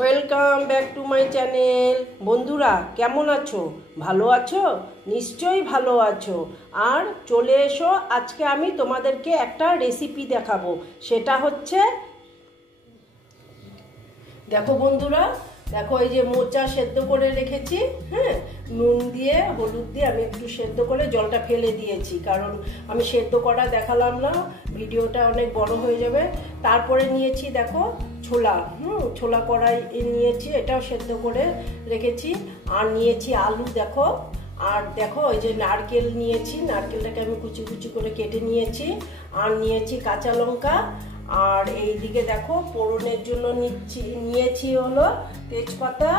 Welcome back to my channel. বন্ধুরা কেমন আছো? ভালো আছো? নিশ্চয়ই ভালো আছো। আর চলে এসো, আজকে আমি তোমাদেরকে একটা রেসিপি দেখাবো। সেটা হচ্ছে, দেখো বন্ধুরা, দেখো এই যে মোচা সেদ্ধ করে রেখেছি। হ্যাঁ, নুন দিয়ে হলুদ দিয়ে আমি একটু সেদ্ধ করে জলটা ফেলে দিয়েছি, কারণ আমি সেদ্ধ করা দেখালাম না, ভিডিওটা অনেক বড় হয়ে যাবে। তারপরে নিয়েছি দেখো ছোলা, ছোলা কড়াই নিয়েছি, এটাও সেদ্ধ করে রেখেছি। আর নিয়েছি আলু দেখো, আর দেখো ওই যে নারকেল নিয়েছি, নারকেলটাকে আমি কুচি কুচি করে কেটে নিয়েছি। আর নিয়েছি কাঁচা লঙ্কা। আর এইদিকে দেখো ফোড়নের জন্য নিয়েছি হলো তেজপাতা,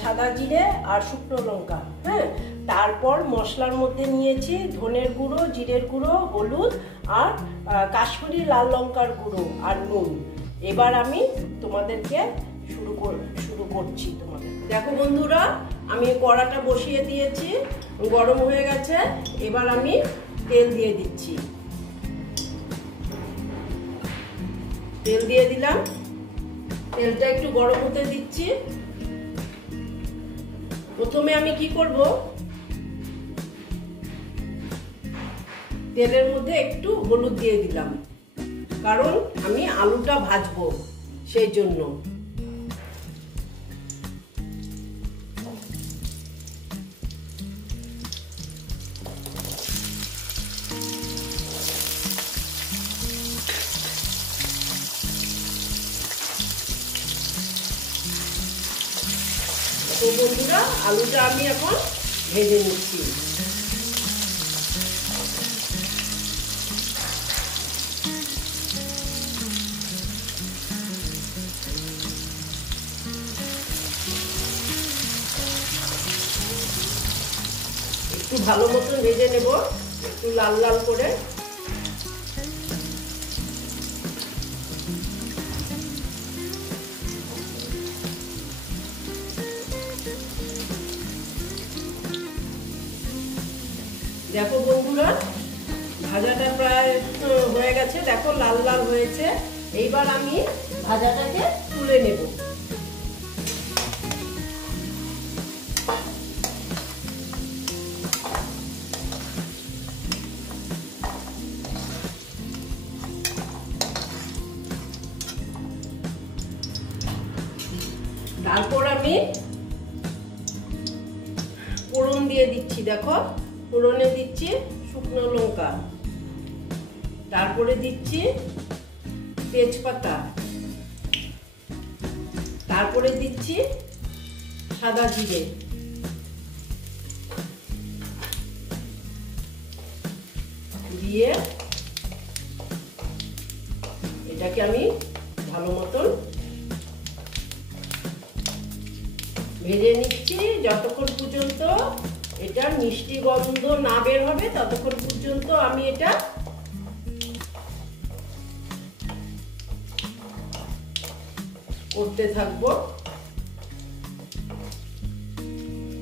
সাদা জিরে আর শুকনো লঙ্কা। হ্যাঁ, তারপর মশলার মধ্যে নিয়েছি ধনের গুঁড়ো, জিরের গুঁড়ো, হলুদ আর কাশ্মীরি লাল লঙ্কার গুঁড়ো আর নুন। এবার আমি তোমাদেরকে শুরু করছি। তোমাদের দেখো বন্ধুরা, আমি কড়াটা বসিয়ে দিয়েছি, গরম হয়ে গেছে। এবার আমি তেল দিয়ে দিচ্ছি, তেল দিয়ে দিলাম। তেলটা একটু গরম হতে দিচ্ছি। প্রথমে আমি কি করব, তেলের মধ্যে একটু হলুদ দিয়ে দিলাম, কারণ আমি আলুটা ভাজবো সেই জন্য। তো বন্ধুরা, আলুটা আমি এখন ভেজে নিচ্ছি। একটু ভালো মতন ভেজে নেব, একটু লাল লাল করে। দেখো বন্ধুরা, ভাজাটা প্রায় হয়ে গেছে, দেখো লাল লাল হয়েছে। এইবার আমি ভাজাটাকে তুলে নেব। তারপর আমি ফোড়ন দিয়ে দিচ্ছি। দেখো ফোড়নে দিচ্ছি শুকনো লঙ্কা, তারপরে দিচ্ছি তেজপাতা, তারপরে দিচ্ছি সাদা জিরে, দিয়ে এটাকে আমি ভালো মতন ভেজে নিচ্ছি, যতক্ষণ পর্যন্ত এটার মিষ্টি গন্ধ না বের হবে ততক্ষণ পর্যন্ত আমি এটা করতে থাকবো।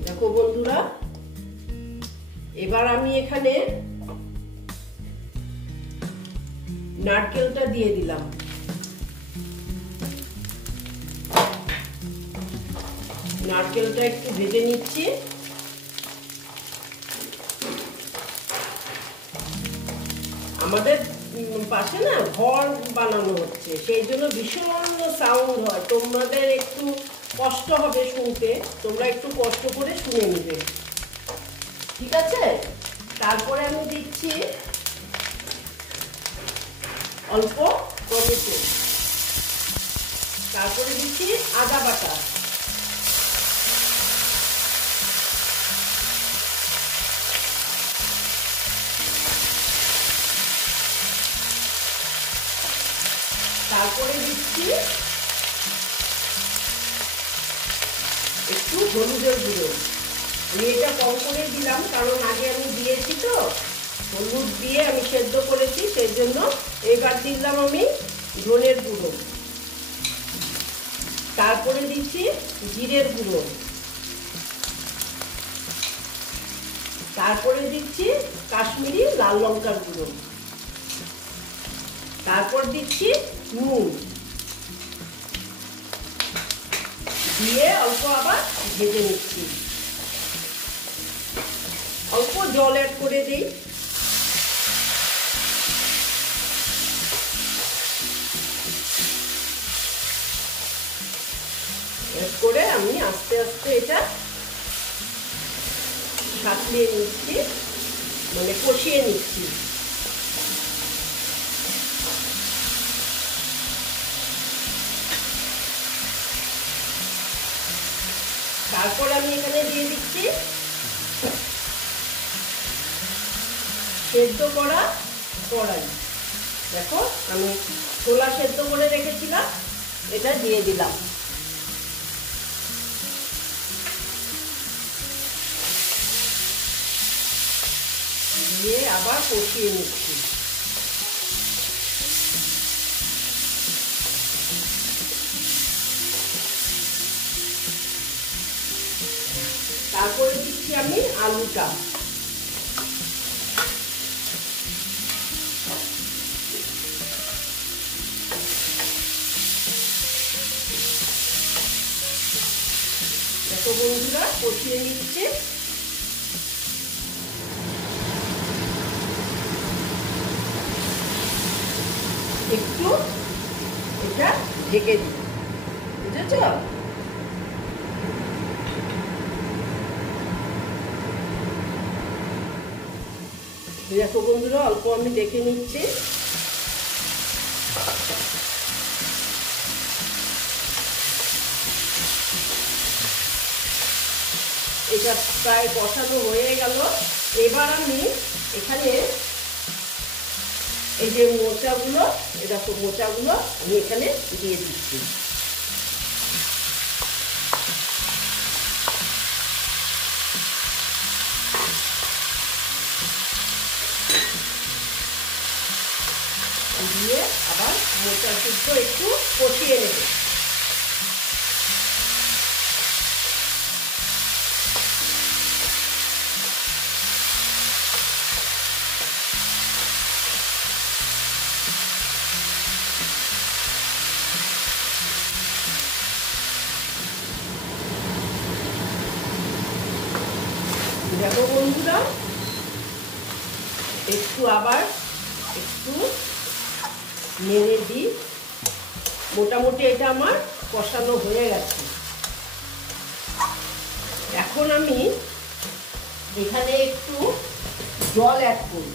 দেখো বন্ধুরা, এবার আমি এখানে নারকেলটা দিয়ে দিলাম। নারকেলটা একটু ভেজে নিচ্ছি। আমাদের পাশে না ঘর বানানো হচ্ছে, সেই জন্য ভীষণ সাউন্ড হয়, তোমাদের একটু কষ্ট হবে শুনতে, তোমরা একটু কষ্ট করে শুনে নিবে, ঠিক আছে? তারপরে আমি দিচ্ছি অল্প টমেটো, তারপরে দিচ্ছি আদা বাটা, তারপরে দিচ্ছি একটু হলুদের গুঁড়ো। আমি এটা কম করে দিলাম, কারণ আগে আমি দিয়েছি তো, হলুদ দিয়ে আমি সেদ্ধ করেছি সেই জন্য। এবার দিলাম আমি ধনের গুঁড়ো, তারপরে দিচ্ছি জিরের গুঁড়ো, তারপরে দিচ্ছি কাশ্মীরি লাল লঙ্কার গুঁড়ো, তারপর দিচ্ছি নুন, দিয়ে অল্প আবার ভেজে নিচ্ছি। অল্প জল অ্যাড করে দিই। অ্যাড করে আমি আস্তে আস্তে এটা সাঁতলিয়ে নিচ্ছি, মানে কষিয়ে নিচ্ছি। তারপর আমি এখানে দিয়ে দিচ্ছি সেদ্ধ করা কড়াই। দেখো আমি ছোলা সেদ্ধ করে রেখেছিলাম, এটা দিয়ে দিলাম। দিয়ে আবার কষিয়ে নিচ্ছি। তারপরে দিচ্ছি আমি আলুটা। দেখো বন্ধুরা কষিয়ে নিচ্ছে। একটু এটা ঢেকে দিই, বুঝেছ? দেখো বন্ধুরা অল্প আমি দেখে নিচ্ছি। এটা প্রায় কষানো হয়ে গেল। এবার আমি এখানে এই যে মোচাগুলো, দেখো মোচাগুলো আমি এখানে দিয়ে দিচ্ছি। দিয়ে আবার মোচা সিদ্ধ একটু কষিয়ে নেব। দেখো বন্ধুরা একটু আবার একটু নেড়ে দিই। মোটামুটি এটা আমার কষানো হয়ে গেছে। এখন আমি এখানে একটু জল অ্যাড করব।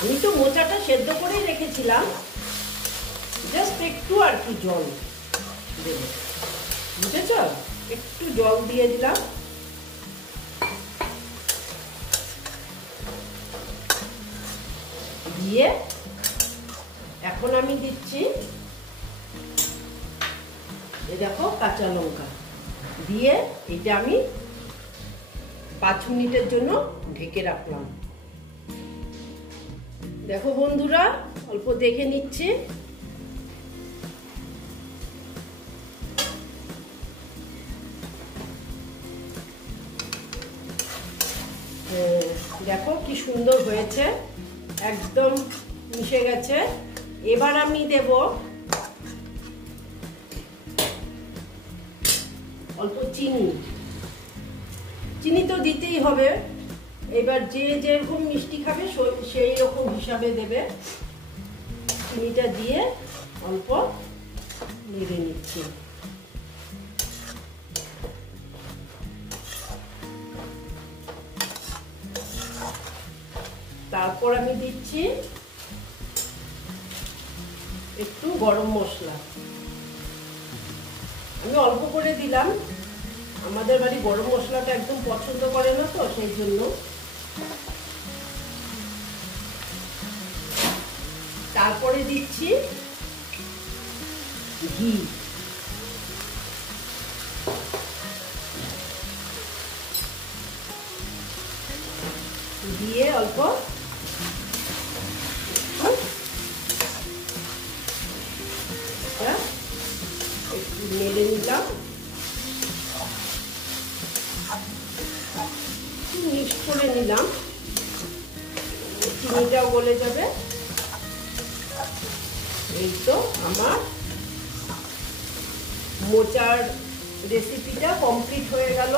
আমি তো মোচাটা সেদ্ধ করেই রেখেছিলাম, জাস্ট একটু আর কি জল দেব, বুঝেছ? একটু জল দিয়ে দিলাম। দিয়ে এখন আমি দিচ্ছি এই দেখো কাঁচা লঙ্কা দিয়ে এটা আমি 5 মিনিটের জন্য ঢেকে রাখলাম। দেখো বন্ধুরা অল্প দেখে নিচ্ছি। দেখো কি সুন্দর হয়েছে, একদম মিশে গেছে। এবার আমি দেব অল্প চিনি। চিনি তো দিতেই হবে, এবার যে যেরকম মিষ্টি খাবে সেই রকম হিসাবে দেবে। চিনিটা দিয়ে অল্প নেড়ে নিচ্ছি। তারপর আমি দিচ্ছি একটু গরম মশলা। আমি অল্প করে দিলাম, আমাদের বাড়ি গরম মশলাটা একদম পছন্দ করে না তো সেই জন্য। তারপরে দিচ্ছি ঘি। দিয়ে অল্প একটু নেড়ে নিলাম, মিক্স করে নিলাম। চিনিটাও গলে যাবে। এই তো আমার মোচার রেসিপিটা কমপ্লিট হয়ে গেল।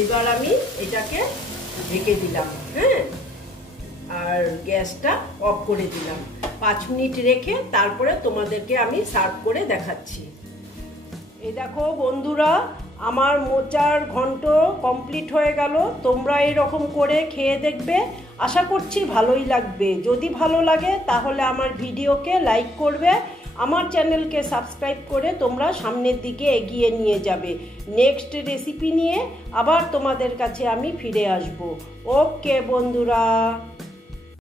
এবার আমি এটাকে ঢেকে দিলাম, হ্যাঁ, আর গ্যাসটা অফ করে দিলাম। 5 মিনিট রেখে তারপরে তোমাদেরকে আমি সার্ভ করে দেখাচ্ছি। এই দেখো বন্ধুরা, আমার মোচার ঘন্ট কমপ্লিট হয়ে গেল। তোমরা এরকম করে খেয়ে দেখবে, আশা করছি ভালোই লাগবে। যদি ভালো লাগে তাহলে আমার ভিডিওকে লাইক করবে, আমার চ্যানেলকে সাবস্ক্রাইব করে তোমরা সামনের দিকে এগিয়ে নিয়ে যাবে। নেক্সট রেসিপি নিয়ে আবার তোমাদের কাছে আমি ফিরে আসব। ওকে বন্ধুরা।